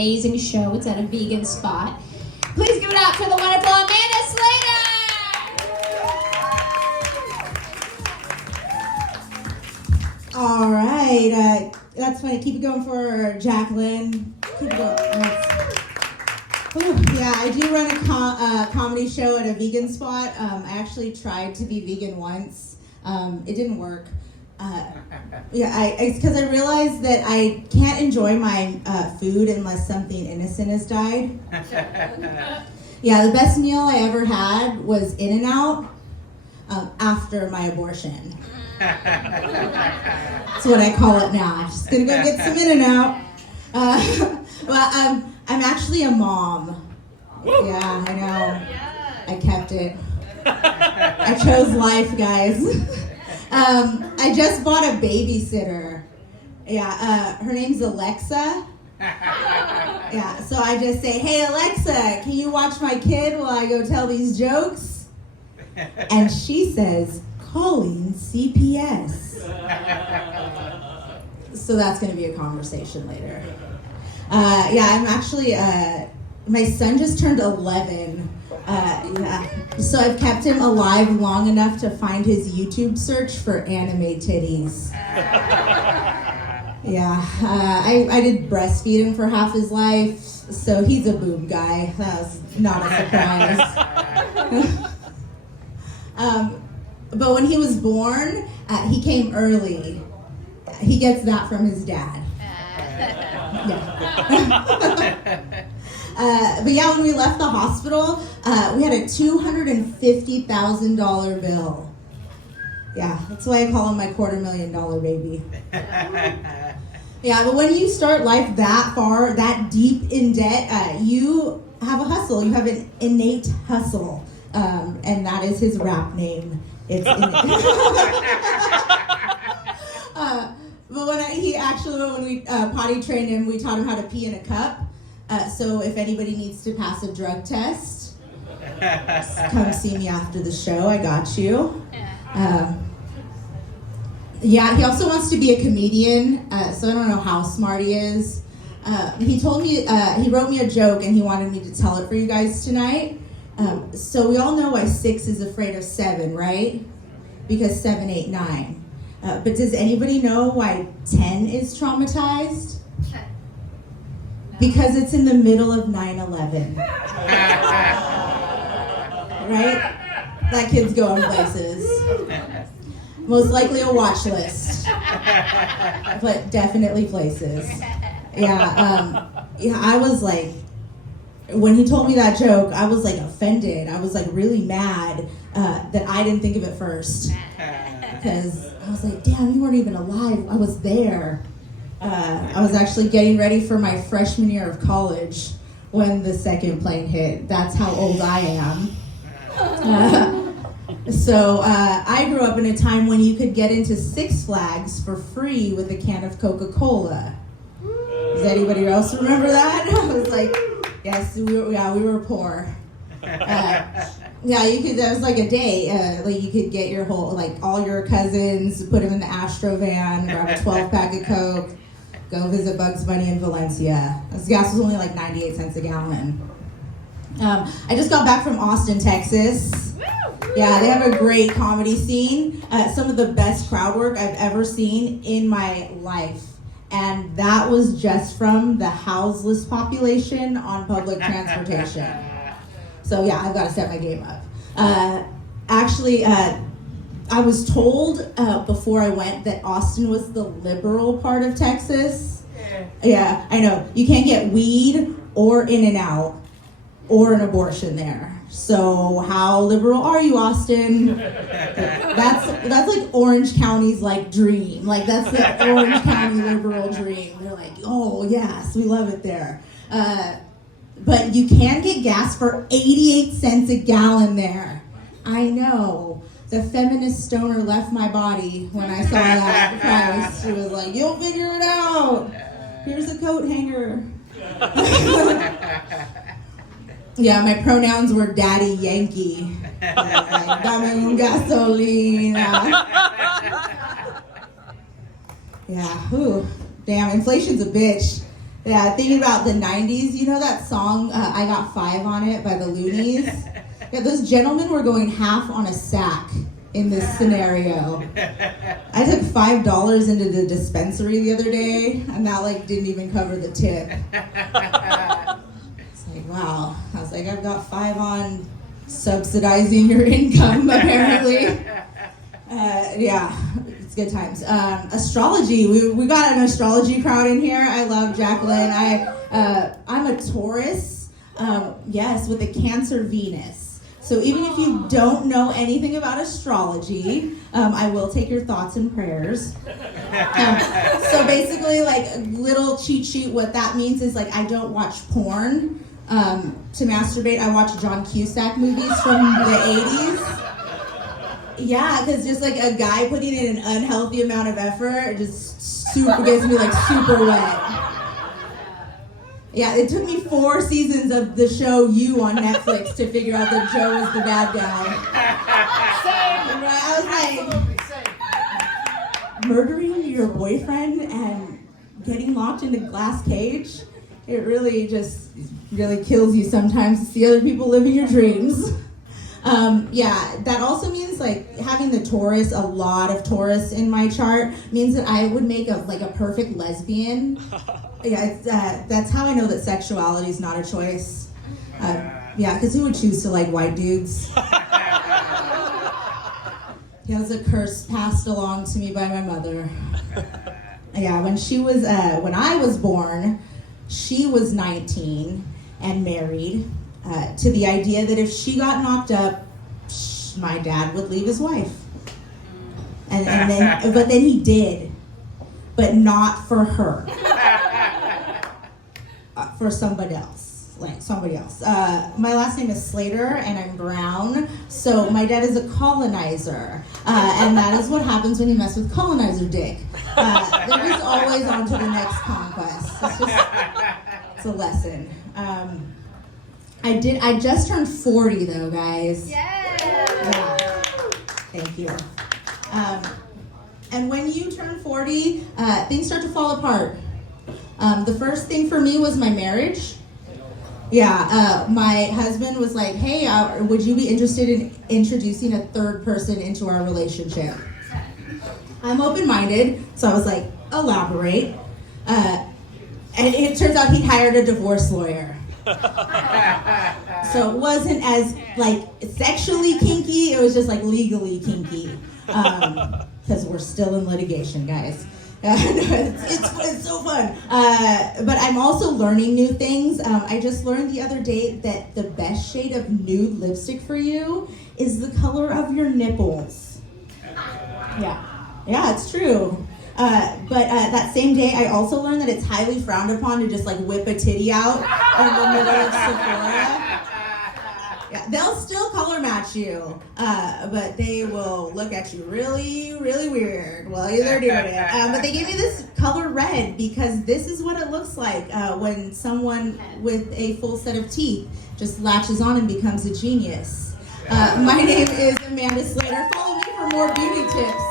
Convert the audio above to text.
Amazing show. It's at a vegan spot. Please give it up for the wonderful Amanda Slater! All right, that's funny. Keep it going for Jacqueline. Keep it going. Yeah, I do run a comedy show at a vegan spot. I actually tried to be vegan once. It didn't work. It's because I realized that I can't enjoy my food unless something innocent has died. Yeah, the best meal I ever had was In-N-Out after my abortion. That's what I call it now. I'm just gonna go get some In-N-Out. Well, I'm actually a mom. Yeah, I know. I kept it. I chose life, guys. I just bought a babysitter. Yeah, her name's Alexa. Yeah, so I just say, hey Alexa, can you watch my kid while I go tell these jokes? And she says, calling CPS. So that's gonna be a conversation later. Yeah, I'm actually, my son just turned 11. Yeah. So I've kept him alive long enough to find his YouTube search for anime titties. Yeah, I did breastfeed him for half his life, so he's a boob guy. That was not a surprise. But when he was born, he came early. He gets that from his dad. Yeah. But yeah, when we left the hospital, we had a $250,000 bill. Yeah, that's why I call him my $250,000 baby. Yeah, but when you start life that far, that deep in debt, you have a hustle. You have an innate hustle, and that is his rap name. It's but when we potty trained him, we taught him how to pee in a cup. So if anybody needs to pass a drug test, come see me after the show. I got you. Yeah, he also wants to be a comedian, so I don't know how smart he is. He told me, he wrote me a joke and he wanted me to tell it for you guys tonight. So we all know why 6 is afraid of 7, right? Because 7, 8, 9. But does anybody know why 10 is traumatized? Because it's in the middle of 9/11. Right? That kid's going places. Most likely a watch list. But definitely places. Yeah, I was like, when he told me that joke, I was like offended. I was like really mad that I didn't think of it first. Because I was like, damn, you weren't even alive. I was there. I was actually getting ready for my freshman year of college when the second plane hit. That's how old I am. So I grew up in a time when you could get into Six Flags for free with a can of Coca-Cola. Does anybody else remember that? I was like, yes, we were poor. Yeah, that was like a day. Like you could get your whole, like all your cousins, put them in the Astro van, grab a 12-pack of Coke, go visit Bugs Bunny in Valencia. This gas was only like 98 cents a gallon. I just got back from Austin, Texas. Yeah, they have a great comedy scene. Some of the best crowd work I've ever seen in my life. And that was just from the houseless population on public transportation. So yeah, I've got to step my game up. Actually, I was told before I went that Austin was the liberal part of Texas. Yeah, I know. You can't get weed or In-N-Out or an abortion there. So how liberal are you, Austin? That's like Orange County's like dream. Like that's the Orange County liberal dream. They're like, oh yes, we love it there. But you can get gas for 88 cents a gallon there. I know. The feminist stoner left my body when I saw that price. She was like, you'll figure it out. Here's a coat hanger. Yeah, my pronouns were Daddy Yankee. Like, dame un gasolina. Yeah, damn, inflation's a bitch. Yeah, thinking about the 90s, you know that song, I Got Five on It by the Loonies? Yeah, those gentlemen were going half on a sack in this scenario. I took $5 into the dispensary the other day, and that like didn't even cover the tip. It's like, wow. I was like, I've got 5 on subsidizing your income, apparently. Yeah, it's good times. Astrology, we got an astrology crowd in here. I love Jacqueline. I'm a Taurus, yes, with a Cancer Venus. So even if you don't know anything about astrology, I will take your thoughts and prayers. So basically, like a little cheat sheet, what that means is like I don't watch porn to masturbate. I watch John Cusack movies from the 80s. Yeah, because just like a guy putting in an unhealthy amount of effort, it just gets me like super wet. Yeah, it took me 4 seasons of the show You on Netflix to figure out that Joe was the bad guy. Same. Right? I was like, murdering your boyfriend and getting locked in a glass cage, it really kills you sometimes to see other people living your dreams. Yeah, that also means like having the Taurus, a lot of Taurus in my chart, means that I would make a perfect lesbian. Yeah, that's how I know that sexuality is not a choice. Yeah, because who would choose to like white dudes? Yeah, it was a curse passed along to me by my mother. Yeah, when I was born, she was 19 and married. To the idea that if she got knocked up, my dad would leave his wife. But then he did, but not for her. For somebody else. My last name is Slater, and I'm brown, so my dad is a colonizer, and that is what happens when you mess with colonizer dick. They're just always on to the next conquest. It's a lesson. I just turned 40 though, guys. Yeah. Thank you. And when you turn 40, things start to fall apart. The first thing for me was my marriage. Yeah, my husband was like, hey, would you be interested in introducing a third person into our relationship? I'm open-minded, so I was like, elaborate. And it turns out he'd hired a divorce lawyer. So it wasn't as like sexually kinky, it was just like legally kinky. Because we're still in litigation, guys. It's so fun. But I'm also learning new things. I just learned the other day that the best shade of nude lipstick for you is the color of your nipples. Yeah, it's true. But that same day, I also learned that it's highly frowned upon to just like whip a titty out in the middle of Sephora. Yeah, they'll still color match you, but they will look at you really, really weird while they're doing it. But they gave me this color red because this is what it looks like when someone with a full set of teeth just latches on and becomes a genius. My name is Amanda Slater. Follow me for more beauty tips.